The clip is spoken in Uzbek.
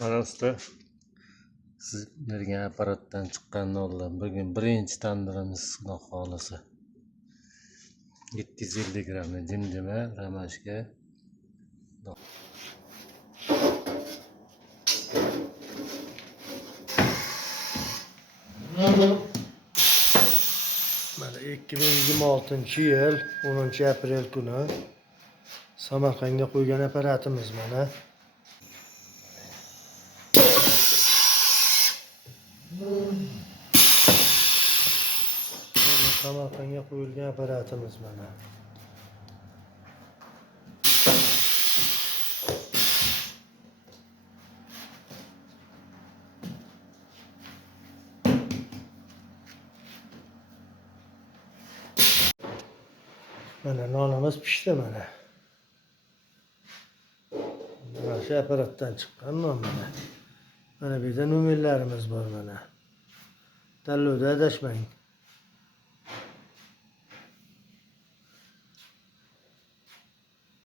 Mana usta siz bergan apparatdan chiqqan nonlar bugun birinchi tandirimiz Xudo xohlasa 750 grammni jimjima ramashga. Mana 2026-yil 10-aprel kuni Samarqandga qo'ygan apparatimiz mana. Samarqandga qo'yilgan apparatimiz mana. Mana nonimiz pishdi mana. Mana shu apparatdan chiqqan non mana. Mana bu yerda nomerlarimiz bor mana. Tanlovda adashmang.